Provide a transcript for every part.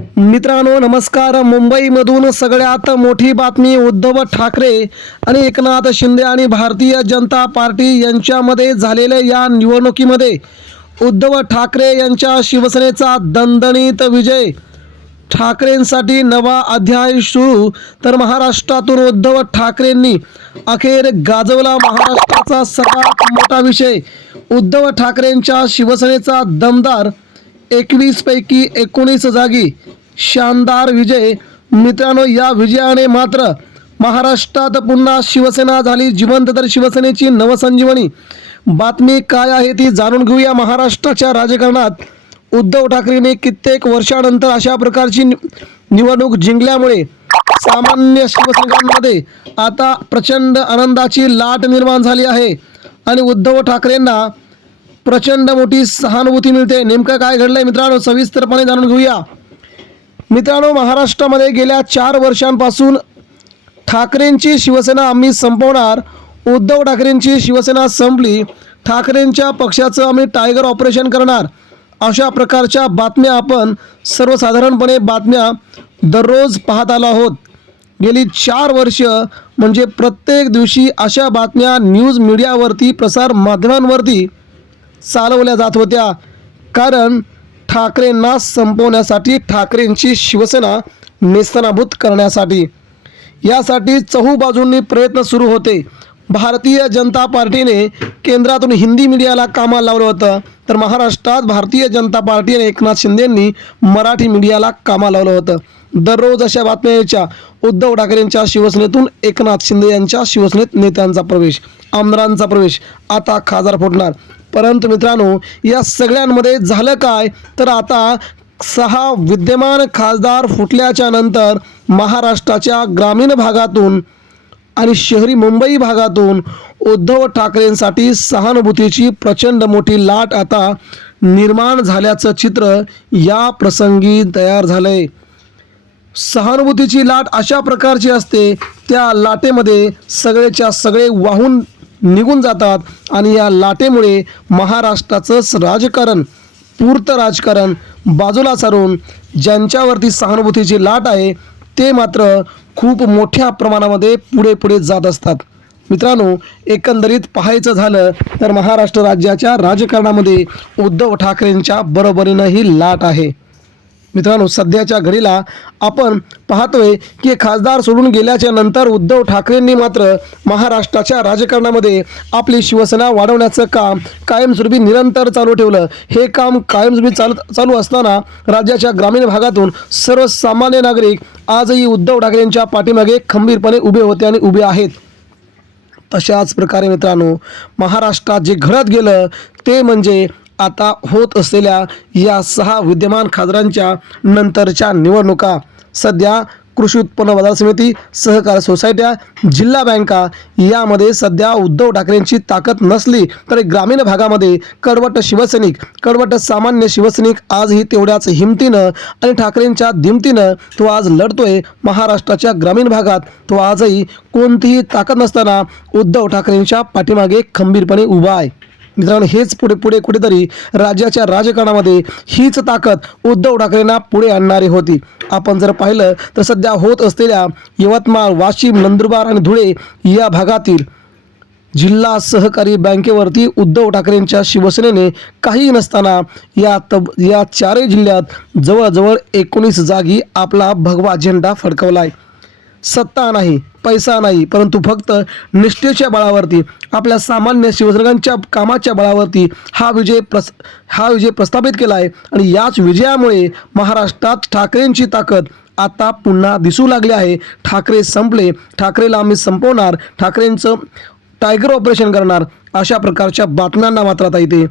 मित्रांनो नमस्कार. मुंबईमधून सगळ्यात मोठी बातमी. उद्धव ठाकरे आणि एकनाथ शिंदे आणि भारतीय जनता पार्टी यांच्यामध्ये झालेल्या या निवडणुकीमध्ये उद्धव ठाकरे यांच्या शिवसेनेचा दणदणीत विजय. ठाकरेंसाठी नवा अध्याय सुरू. तर महाराष्ट्रातून उद्धव ठाकरेंनी अखेर गाजवला महाराष्ट्राचा सर्वात मोठा विषय. उद्धव ठाकरेंच्या शिवसेनेचा दमदार 21 पैकी 19 जागी शानदार विजय. मित्रांनो, या विजयाने मात्र महाराष्ट्रात पुन्हा शिवसेना झाली जिवंत. तर शिवसेनेची नवसंजीवनी. बातमी काय आहे ती जाणून घेऊया. महाराष्ट्राच्या राजकारणात उद्धव ठाकरेंनी कित्येक वर्षानंतर अशा प्रकारची निवडणूक जिंकल्यामुळे सामान्य शिवसैनिकांमध्ये आता प्रचंड आनंदाची लाट निर्माण झाली आहे आणि उद्धव ठाकरेंना प्रचंड मोठी सहानुभूती मिळते. नेमकं काय घडलंय मित्रांनो, सविस्तरपणे जाणून घेऊया. मित्रांनो, महाराष्ट्रामध्ये गेल्या 4 वर्षांपासून ठाकरेंची शिवसेना आम्ही संपवणार, उद्धव ठाकरेंची शिवसेना संपली, ठाकरेंच्या पक्षाचं आम्ही टायगर ऑपरेशन करणार, अशा प्रकारच्या बातम्या आपण सर्वसाधारणपणे बातम्या दररोज पाहत आलो आहोत. गेली 4 वर्ष म्हणजे प्रत्येक दिवशी अशा बातम्या न्यूज मीडियावरती, प्रसार माध्यमांवरती चालवल्या जात होत्या. कारण ठाकरेंना संपवण्यासाठी, ठाकरेंची शिवसेना नेस्तनाबूत करण्यासाठी, यासाठी चहूबाजूंनी प्रयत्न सुरू होते. भारतीय जनता पार्टीने केंद्रातून हिंदी मीडियाला कामाला लावलं होतं, तर महाराष्ट्रात भारतीय जनता पार्टी आणि एकनाथ शिंदेंनी मराठी मीडियाला कामाला लावलं होतं. दररोज अशा बातम्या यायच्या. उद्धव ठाकरेंच्या शिवसेनेतून एकनाथ शिंदे यांच्या शिवसेनेत नेत्यांचा प्रवेश, आमदारांचा प्रवेश, आता खासदार फुटणार. परंतु मित्रांनो, या सगळ्यांमध्ये झालं काय, तर आता 6 विद्यमान खासदार फुटल्याच्या नंतर महाराष्ट्राच्या ग्रामीण भागातून आणि शहरी मुंबई भागातून उद्धव ठाकरेंसाठी सहानुभूतीची प्रचंड मोठी लाट आता निर्माण झाल्याचं चित्र या प्रसंगी तयार झालंय. सहानुभूतीची लाट अशा प्रकारची असते, त्या लाटेमध्ये सगळेच्या सगळे वाहून निघून जातात आणि या लाटेमुळे महाराष्ट्राचंच राजकारण, पूर्त राजकारण बाजूला सारून ज्यांच्यावरती सहानुभूतीची लाट आहे ते मात्र खूप मोठ्या प्रमाणामध्ये पुढे जात असतात. मित्रांनो, एकंदरीत पाहायचं झालं तर महाराष्ट्र राज्याच्या राजकारणामध्ये उद्धव ठाकरेंच्या बरोबरीनं ही लाट आहे. मित्रांनो, सध्याच्या घडीला आपण पाहतोय की खासदार सोडून गेल्याच्या नंतर उद्धव ठाकरेंनी मात्र महाराष्ट्राच्या राजकारणामध्ये आपली शिवसेना वाढवण्याचं काम कायमस्वरूपी निरंतर चालू ठेवलं. हे काम कायमस्वरूपी चालू असताना राज्याच्या ग्रामीण भागातून सर्वसामान्य नागरिक आजही उद्धव ठाकरेंच्या पाठीमागे खंबीरपणे उभे होते आणि उभे आहेत. तशाच प्रकारे मित्रांनो, महाराष्ट्रात जे घडत गेलं ते म्हणजे आता होत असलेल्या या 6 विद्यमान खासदारांच्या नंतरच्या निवडणुका. सध्या कृषी उत्पन्न बाजार समिती, सहकारी सोसायट्या, जिल्हा बँका यामध्ये सध्या उद्धव ठाकरेंची ताकद नसली तरी ग्रामीण भागामध्ये कडवट शिवसैनिक, कडवट सामान्य शिवसैनिक आजही तेवढ्याच हिमतीनं आणि ठाकरेंच्या दिमतीनं तो आज लढतोय. महाराष्ट्राच्या ग्रामीण भागात तो आजही कोणतीही ताकद नसताना उद्धव ठाकरेंच्या पाठीमागे खंबीरपणे उभा आहे. मित्रांनो, हेच पुढे कुठेतरी राज्याच्या राजकारणामध्ये हीच ताकद उद्धव ठाकरेंना पुढे आणणारी होती. आपण जर पाहिलं तर सध्या होत असलेल्या यवतमाळ, वाशिम, नंदुरबार आणि धुळे या भागातील जिल्हा सहकारी बँकेवरती उद्धव ठाकरेंच्या शिवसेनेने काही नसताना या 4 जिल्ह्यात जवळजवळ 19 जागी आपला भगवा झेंडा फडकवला आहे. सत्ता नाही, पैसा नाही, परंतु फक्त निष्ठेच्या बळावरती, आपल्या सामान्य शिवसैनिकांच्या कामाच्या बळावरती हा विजय प्रस्थापित केला आहे. आणि याच विजयामुळे महाराष्ट्रात ठाकरेंची ताकद आता पुन्हा दिसू लागली आहे. ठाकरे संपले, ठाकरेला आम्ही संपवणार, ठाकरेंचं टायगर ऑपरेशन करणार, अशा प्रकारच्या बातम्यांना मात्र आता इथे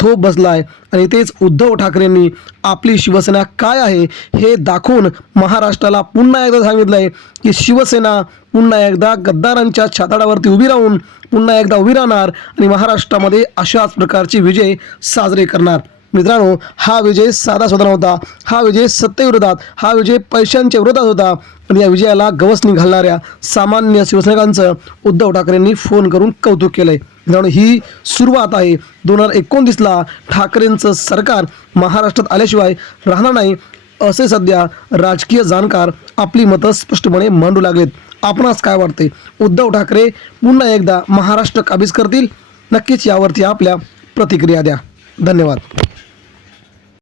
थोप बसला आहे. आणि तेच उद्धव ठाकरेंनी आपली शिवसेना काय आहे हे दाखवून महाराष्ट्राला पुन्हा एकदा सांगितलं आहे की शिवसेना पुन्हा एकदा गद्दारांच्या छाताडावरती उभी राहून पुन्हा एकदा उभी राहणार आणि महाराष्ट्रामध्ये अशाच प्रकारचे विजय साजरे करणार. मित्रांनो, हा विजय साधा नव्हता. हा विजय सत्तेविरोधात, हा विजय पैशांच्या विरोधात होता. आणि या विजयाला गवसणी घालणाऱ्या सामान्य शिवसैनिकांचं उद्धव ठाकरेंनी फोन करून कौतुक केलंय. मित्रांनो, ही सुरुवात आहे. 2019ला ठाकरेंचं सरकार महाराष्ट्रात आल्याशिवाय राहणार नाही. असे सध्या राजकीय जाणकार आपली मतं स्पष्टपणे मांडू लागलेत. आपणास काय वाटते? उद्धव ठाकरे पुन्हा एकदा महाराष्ट्र काबीज करतील? नक्कीच यावरती आपल्या प्रतिक्रिया द्या. धन्यवाद.